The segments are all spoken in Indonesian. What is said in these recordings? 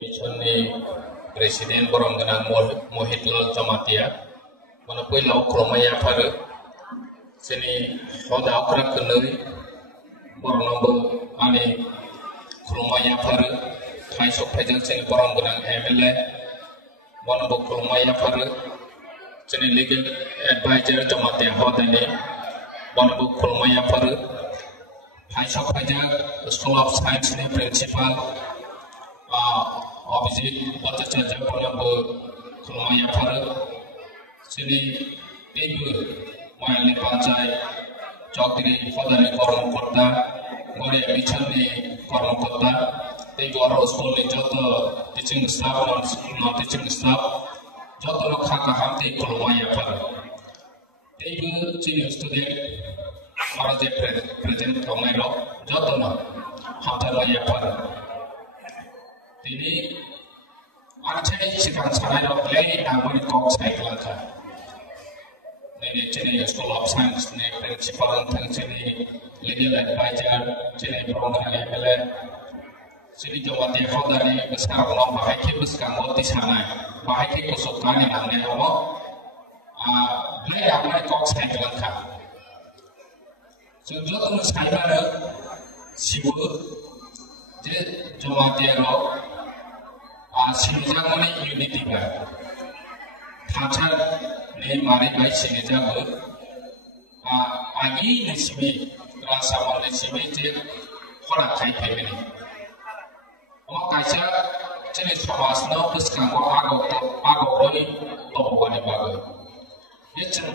Misalnya Presiden Borongganang Mohitlal Jamatia, mana pun lau kromaya pada, sini hoda akrak kenali, Borongbo ane kromaya pada, hai sok pejang sini Borongganang MLA, mana bu kromaya pada, sini legal advisor Jamatia hoda ni, mana bu kromaya pada, hai sok pejang School of Science ni principal. Obviously, bata caca pada kelomaya pada sini ibu main pancai cokri pada ni korang kota, mari bicara ni korang kota, ibu orang sekolah ni jatuh teaching staff non teaching staff jatuh nak kakak hamti kelomaya pada ibu sini student orang je present kelomaya lo jatuh nak hamti kelomaya pada ini artinya sekarang saya nak play nama ni kau cycle kan. Ini jadi School of Science ni principal tentang jadi legal advisor jadi program MLA. Jadi jawab dia kau dari besar orang bahaya ke besar kau di sana bahaya ke kesukaan yang anda awak play nama ni kau cycle kan. Jadi tu saya ada sibuk jadi jawab dia lo Sinjang ni unity ba, thachan ni mari bai sinjang agi ni sibi, rasa mal ni sibi je, korak kai kai ni. Orang kaisa jenis fawas na puskan ko ago ni topo ni bagai. Ye jen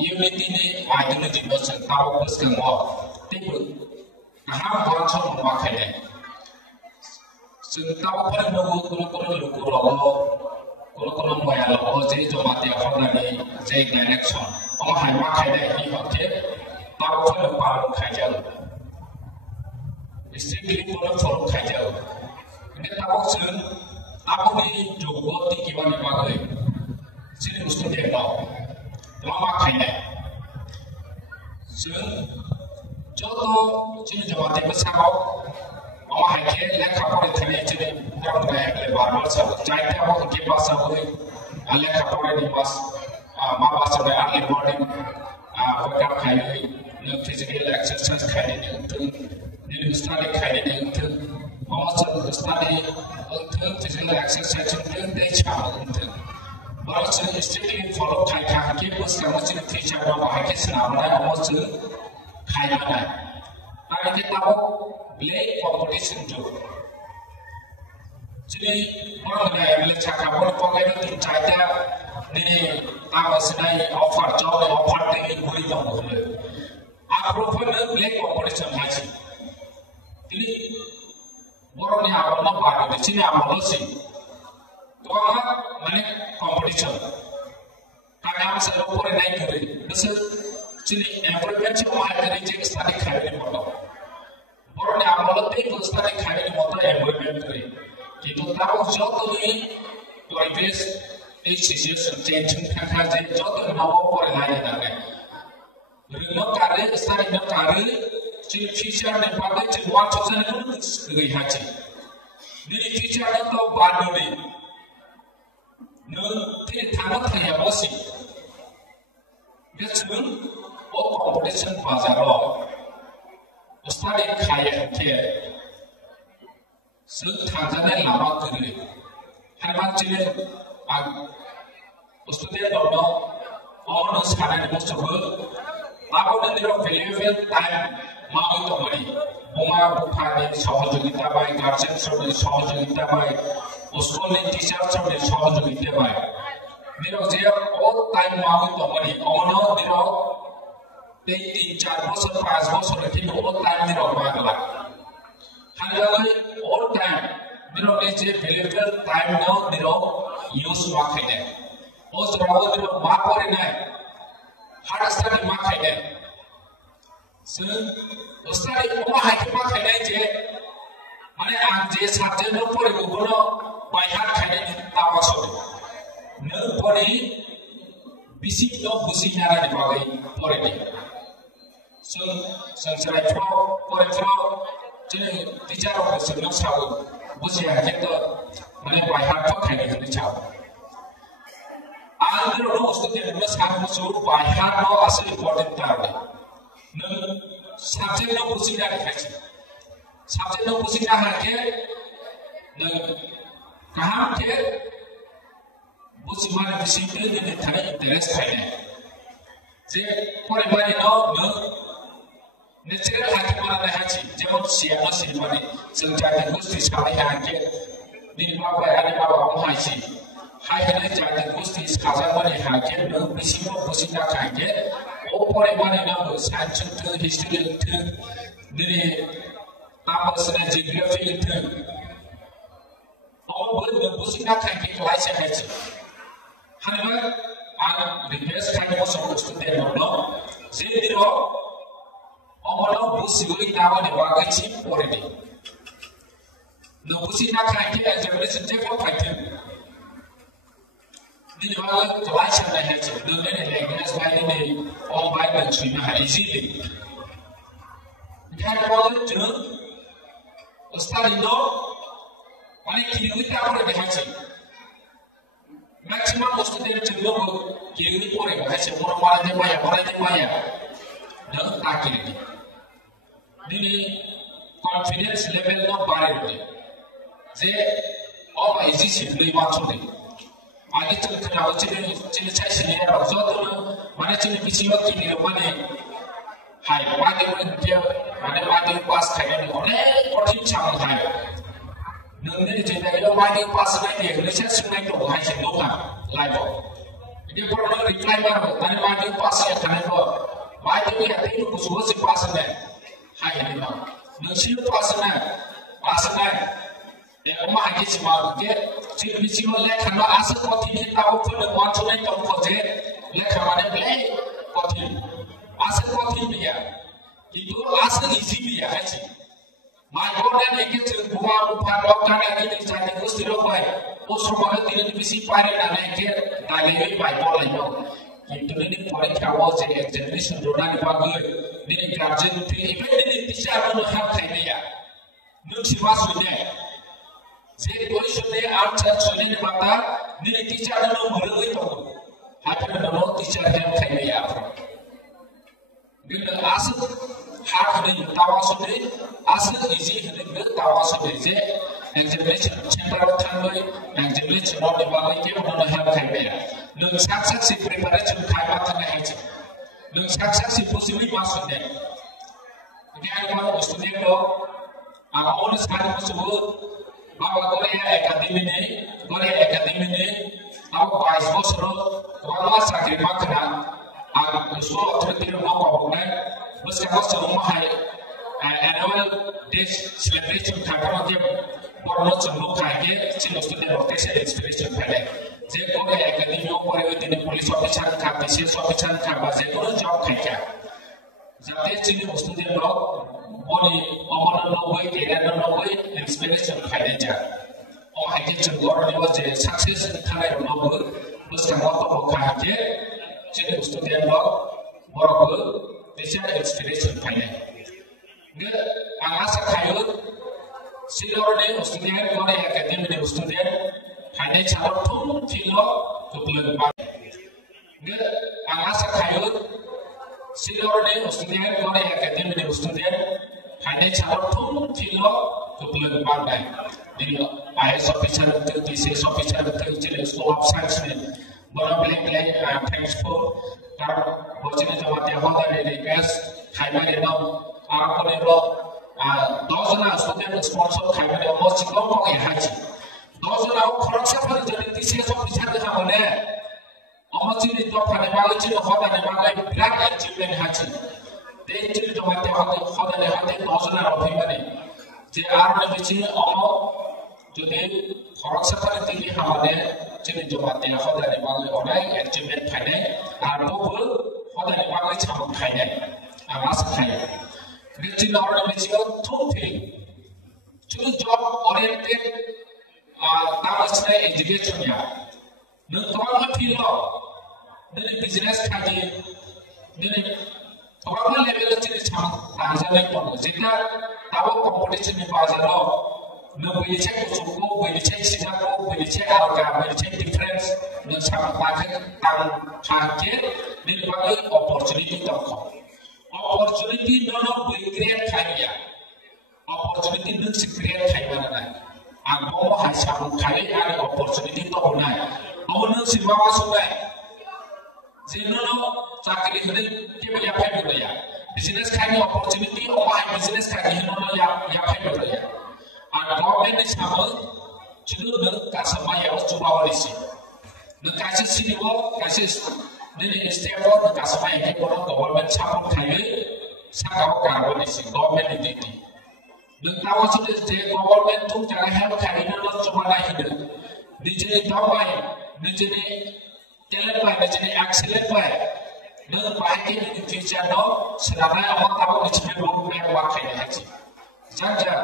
unity ni identity macam tahu puskan ko, tipu, aham bangsa memakai ni. Sentau pada nunggu kalau bayar lo, jadi cuma dia orang ni jadi direction. Orang hai makai dah ini okey, tahu pada baru kerja. Istri pun follow kerja. Ini tahu sen, aku ni jogo tinggi bagi bagai. Sini mesti dia tahu, lama makai dah. Sen, jodoh sini cuma dia besar. Orang hai ke lekar pada tadi jadi orang bayar lebar macam jadi orang ke pasar boleh lekar pada di pas mama sampai early morning workout kali ni physical exercise kali ni untuk ni study kali ni untuk mama sampai study untuk physical exercise untuk dia cakap untuk baru saya strictly follow kali kali pas kamu jadi teacher orang hai ke senang mana mama sampai kali mana tapi kita tahu play competition tu. Jadi orang yang boleh cakap orang pakai itu caca ni tahu senai offer job offer tinggi beri jom boleh. Aku pun play competition macam. Jadi orang yang awak nak buat di sini awak losi. Orang mana competition. Kami asal orang naik kiri. Besar jadi improvement cuma ada di jenis tadi kali ni boleh. Orang yang awal itu studi kami di motor environment kiri. Kita tahu jodoh ni tujuh institution change kan jadi jodoh nama orang lain ada. Rumah kari studi rumah kari jadi future ni pada jadi waktu sana tu lagi haji. Jadi future ni tu baru ni. Nanti tamat saya bosi. Jadi competition pasar lo. Study kaya ke, sekarang lama kiri, hebat cile, student orang orang sekarang ni semua, aku nanti orang valuable time mau itu beri, bunga bukan sahajugita baik, garden sebagai sahajugita baik, school ni teacher sebagai sahajugita baik, ni orang dia all time mau itu beri, orang dia Tiga, empat bosor, lima bosor, itu all time ni orang makan. Hari all time, ni orang ni valuable time now ni orang use makan ni. Oh, sekarang ni orang makan ni, hari sekali makan ni. So, sekali orang hari makan ni je, mana anje sahaja ni pun orang bayar makan ni tahu sore. Ni pun bisik no bisik nara ni bagai pore ni. So, saya pro, jadi tidak orang senang sahaja, bukan hanya माने बायहार्ट खायनो होनो चाव आंनो no student no सानमुसु by heart no आसो इम्पोर्टेन्ट तारने no subject no बुजिना खायसे साबजेक्ट नो बुजिना हाके नो गाहाम के बुजिमाने बिसिंते नो थाने इंटरेस्ट खायने जे फरायबाय नो नेचारेल हाके माने हाची जेमन सियानो सिनबाने जों जाते गुस्ति सालाय हाके दिन बाबाय आरो बाबा हायसि हाय हाय जाते गुस्ति साजाबाने हाके नो बिसिंनो बुजिना खायके ओ फरायबाय नो साइन्स तो हिस्ट्री तो दिने आबसना जियोग्राफी तो all good the busina can get license has however I request kind of some student no zero all busui dawa de wagachi already the busina can get as a representative for fighting the license that has the language by the all by the tree easily can all to study no माने किरुइता परे देखाछि maximum student चलो किरुइ परे देखाछि मोर मारा दे माया न ताकिरि दिने कॉन्फिडेंस लेवल न बारे दे जे अब इजी सिद्धि मात्र दे आगे चल के आउ चिने छैछि ने जतो माने चिने पिसिमा किनि माने हाय मागे माने मागे पास खाइने अनेक कठिन छाम थाय नोंनि जेनेबा माइनि पास नायनि रिसर्च सुनाय दं हायसे दंना लाइफआव बिदि फरायनो रिप्लाइ मारो दानि माइनि पास खानायबो माइनि हाथाय गुसुबो सि पास ने हाय हेनो नोंसि पास ने दे अमा हायके सिमा के चिनि सिमा लेखानो आसो कथिनि ताबो फोनो वाचनाय दं खजे लेखा माने बे कथिन आसो कथिन बिया किन्तु आसो इजि बिया हायसे My God, I get to go out of Papa, I get it, I go to the way. Also, I didn't see fire and I get, I live by all I know. Into the point, I was a generation to run about good, didn't catch it, even didn't teach I don't have idea. No, she was with them. Say, what should they answer to any about that? Didn't teach I don't know what we do. I don't know, teacher have idea. Didn't ask half the Tawasode, as easy in the Tawasode, examination chamber of Tango, examination of the Valley, on the Hell Caber. No success in preparation, Kaibatan Hedge. No success in possibly master them. Again, one was to make our own study was to work. Baba Gorea Academy, our vice versa, Wala Sakri Makana, and so authority of Maka. Mesti harus rumah annual day celebration kapan dia baru sembuh kaya sih student rotation inspiration pada. Jadi kalau akademi orang itu di polis officer kah, sales officer kah, bahasa itu job kaya. Jadi sini student lo, boleh orang lo boleh, kerana lo boleh inspiration kaya je. Oh, akhirnya juga orang itu je success kaya lo boleh, mesti harus kaya. Jadi student lo baru this is inspiration final. Good. Asa kayo. Silo ne student ko ne academy ne student. Hande chalo tu tilo to plan ba. Good. Asa kayo. Silo ne student ko ne academy ne student. Hande chalo tu tilo to plan ba. Dilo IS officer to TCS officer to chile school of science ne. Bola black thanks for karena bocil itu mati apa dari request kaiman itu aku nebo dosen student sponsor kaiman itu mau cikgu mau haji dosen aku kurang siapa jadi TCS officer itu mana amat ciri itu pada malu ciri kau dari malu black achievement haji deh ciri itu mati apa kau dari hati dosen aku pribadi jadi orang itu ciri jadi kurang siapa itu hamilnya jadi cuma dia kau dari malu orang achievement pada arbo kau dari malu cuma kaya amas kaya jadi orang itu ciri tumpil jadi job oriented tamasnya educationnya nukar pilo dari business kaji dari orang level itu ciri cuma aja lagi jika tahu competition di pasar lo no belice kusuko belice sijako belice alga belice difference no sama pakai tang pakai ni bagai opportunity toko opportunity no create kaya opportunity no create kaya mana ang hai sabu kaya ada opportunity toko na awalnya siapa masuknya Zeno cakri ini kita ya payah ya business kaya opportunity apa business kaya ini ya payah ya and government is hamil chulu ne kasama ya chuba walisi ne kasis siniwo kasis ne step ne kasama ya ko government support khai sakao ka walisi government diti ne tawa chulu je government thuk jara ha khai ne lo chuba na hide dijini tawai dijini talent bai dijini excellent bai ne bai ke ne future no selama awak tahu ne road map wa khai ne haji janja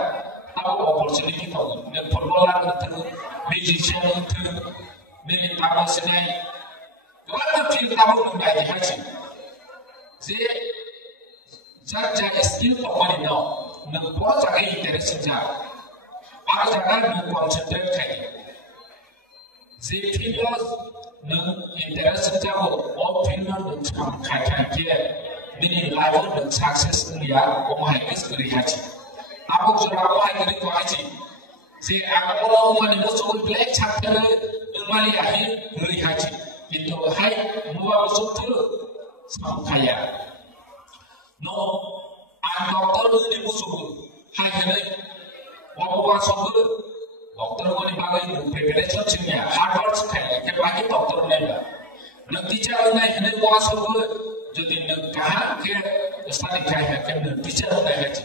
tahu opportunity tahu, ne footballer itu, musician itu, ne tahu senai, kalau film tahu nggak dihaji, jadi jaga skill tahu ni no, ne buat jaga interest saja, apa jaga ne concentrate kaya, jadi film ne interest saja, oh film ne cuma kaya kaya, ne life ne success dia, orang harus berhaji. Aku sudah mulai dari tu aja. Si aku kalau mana musuh black chapter mana akhir dari haji itu hai mua musuh tu sama kaya. No, an doktor ni musuh hai kena. Wabu musuh doktor ko ni bagai preparation cuma hard work kaya. Kita bagi doktor ni lah. Nanti cara ni kena musuh jadi nak kah ke study kaya kena teacher ni haji.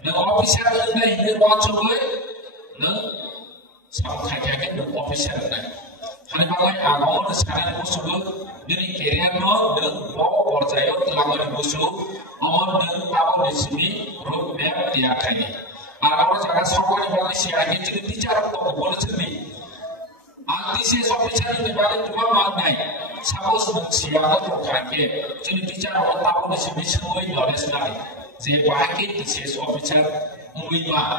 The officer na hindi watch mo na sa kaya ng officer na halimbawa ako na sa kanila gusto diri career no ng po or sayo talaga ng gusto amon ng tao ni sini road map dia kaya ako sa kasama ni bali siya ay jadi teacher to ko na sini anti siya officer ni bali tuma magnay suppose ng siya to kaya jadi teacher o tao ni sini sumoy knowledge na जे बाकी विशेष ऑफिसर उम्मीदवार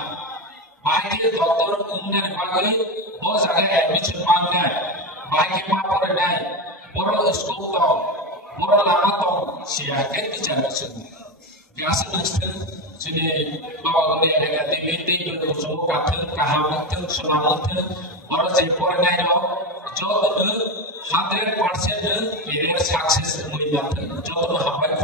बाकी डॉक्टर उन्हें बाकी बहुत सारे एडमिशन मांगना है बाकी मां पर नहीं बोलो स्कोप तो बोलो लंबा तो सियाके टीचर बच्चों कैसे नस्ते जिन्हें बाबा को ने अगर टीवी जो कुछ काथन कहावत सुनावत और जे पर नहीं लो जो 100% कैरियर सक्सेस उम्मीदवार जो तो हमारे